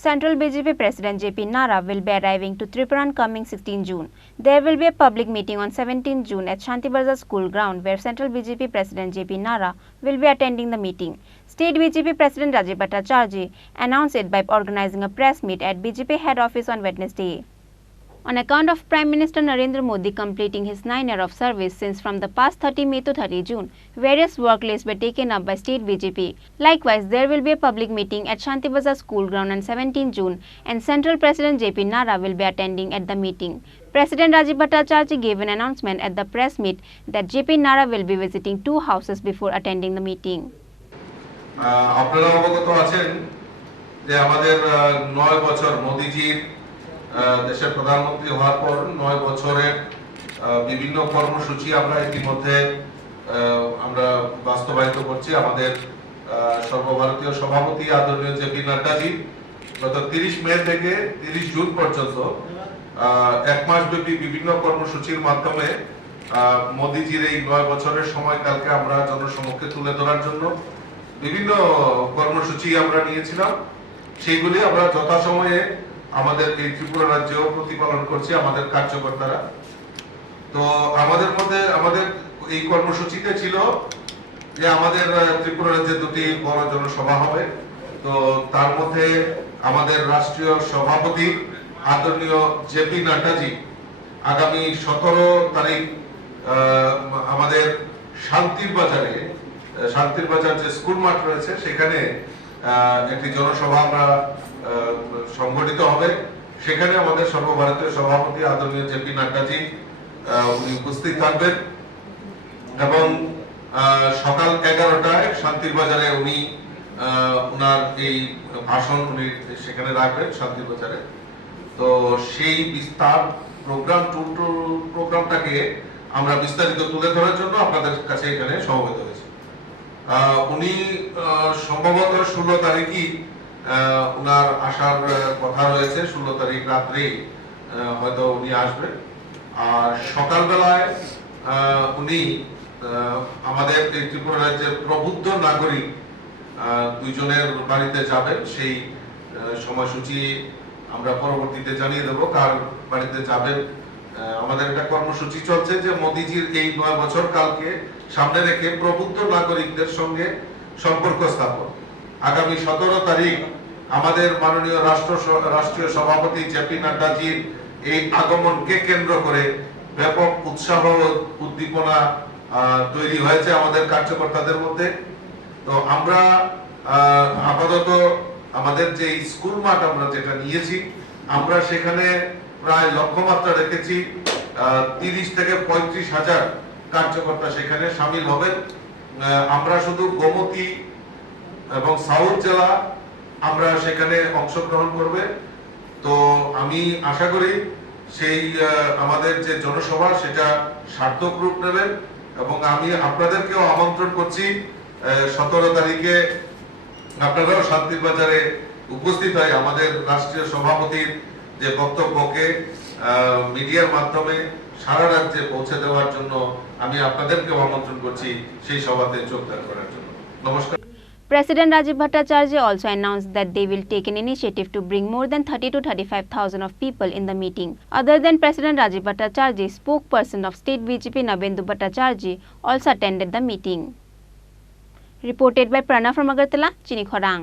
Central BJP President J.P. Nadda will be arriving to Tripura on coming 16 June. There will be a public meeting on 17 June at Santir Bazaar school ground where Central BJP President J.P. Nadda will be attending the meeting. State BJP President Rajiv Bhattacharjee announced it by organizing a press meet at BJP head office on Wednesday. On account of Prime Minister Narendra Modi completing his 9 years of service since from the past 30 May to 30 June, various work lists were taken up by state BJP. Likewise, there will be a public meeting at Santir Bazaar school ground on 17 June and Central President J.P. Nadda will be attending at the meeting. President Rajiv Bhattacharjee gave an announcement at the press meet that J.P. Nadda will be visiting 2 houses before attending the meeting. আপনারা অবগত আছেন যে আমাদের 9 বছর মোদিজির দেশের প্রধানমন্ত্রী হওয়ার পর 9 বছরের বিভিন্ন কর্মসূচি আমরা ইতিমধ্যে আমরা বাস্তবায়িত করছি। আমাদের সর্বভারতীয় সভাপতি আদরণীয় জেপি নাড্ডাজি গত 30 মে থেকে 30 জুন পর্যন্ত এক মাস ব্যাপী বিভিন্ন কর্মসূচির মাধ্যমে মোদিজির এই 9 বছরের সময়কালকে আমরা জনসমক্ষে তুলে ধরার জন্য বিভিন্ন কর্মসূচি আমরা নিয়েছিলাম। সেইগুলি আমরা যথাসময়ে আমাদের এই ত্রিপুরা রাজ্যেও প্রতিপালন করছি আমাদের কার্যকর্তারা। তো আমাদের মধ্যে আমাদের এই কর্মসূচিতে ছিল যে আমাদের ত্রিপুরা রাজ্যে 2টি বড় জনসভা হবে। তো তার মধ্যে আমাদের রাষ্ট্রীয় সভাপতি আদরণীয় জেপি নাড্ডাজি আগামী 17 তারিখ আমাদের শান্তির বাজার যে স্কুল মাঠ রয়েছে সেখানে একটি জনসভা আমরা সংগঠিত হবে। সেখানে আমাদের সর্বভারতীয় সভাপতি আদরণীয় জেপি নাড্ডাজি উনি উপস্থিত থাকবেন এবং সকাল 11টায় শান্তির বাজারে উনি ওনার এই ভাষণ উনি সেখানে রাখবেন শান্তির বাজারে। তো সেই বিস্তার প্রোগ্রামটাকে আমরা বিস্তারিত তুলে ধরার জন্য আপনাদের কাছে এখানে সমবেত হয়েছি। উনি সম্ভবত 16 তারিখই ওনার আসার কথা রয়েছে। 16 তারিখ রাত্রে হয়তো উনি আসবেন। আর সকালবেলায় উনি আমাদের ত্রিপুরা রাজ্যের প্রবুদ্ধ নাগরিক 2 জনের বাড়িতে যাবেন। সেই সময়সূচি আমরা পরবর্তীতে জানিয়ে দেব কার বাড়িতে যাবেন। আমাদের একটা কর্মসূচি চলছে যে মোদিজির এই 9 বছর কালকে সামনে রেখে প্রবুদ্ধ নাগরিকদের সঙ্গে সম্পর্ক স্থাপন। আগামী 17 তারিখ আমাদের মাননীয় রাষ্ট্রীয় সভাপতি জেপি নাড্ডাজির এই আগমনকে কেন্দ্র করে ব্যাপক উৎসাহ উদ্দীপনা তৈরি হয়েছে আমাদের কার্যকর্তাদের মধ্যে। তো আমরা আপাতত আমাদের যে স্কুল মাঠ আমরা যেটা নিয়েছি আমরা সেখানে প্রায় লক্ষ্যমাত্রা রেখেছি 30 থেকে 35 হাজার কার্যকর্তা সেখানে শামিল হবেন। আমরা শুধু গোমতী এবং সাউথ জেলা আমরা সেখানে অংশগ্রহণ করবে। তো আমি আশা করি সেই আমাদের যে জনসভা সেটা সার্থক রূপ নেবে এবং আমি আপনাদেরকেও আমন্ত্রণ করছি 17 তারিখে আপনারাও শান্তির বাজারে উপস্থিত হয় আমাদের রাষ্ট্রীয় সভাপতির যে বক্তব্যকে মিডিয়ার মাধ্যমে সারা রাজ্যে পৌঁছে দেওয়ার জন্য আমি আপনাদেরকেও আমন্ত্রণ করছি সেই সভাতে যোগদান করার জন্য। নমস্কার। President Rajiv Bhattacharjee also announced that they will take an initiative to bring more than 30 to 35,000 of people in the meeting. Other than President Rajiv Bhattacharjee, spokesperson of State BJP Nabendra Bhattacharjee also attended the meeting. Reported by Pranav from Agartala, Chini Khorang.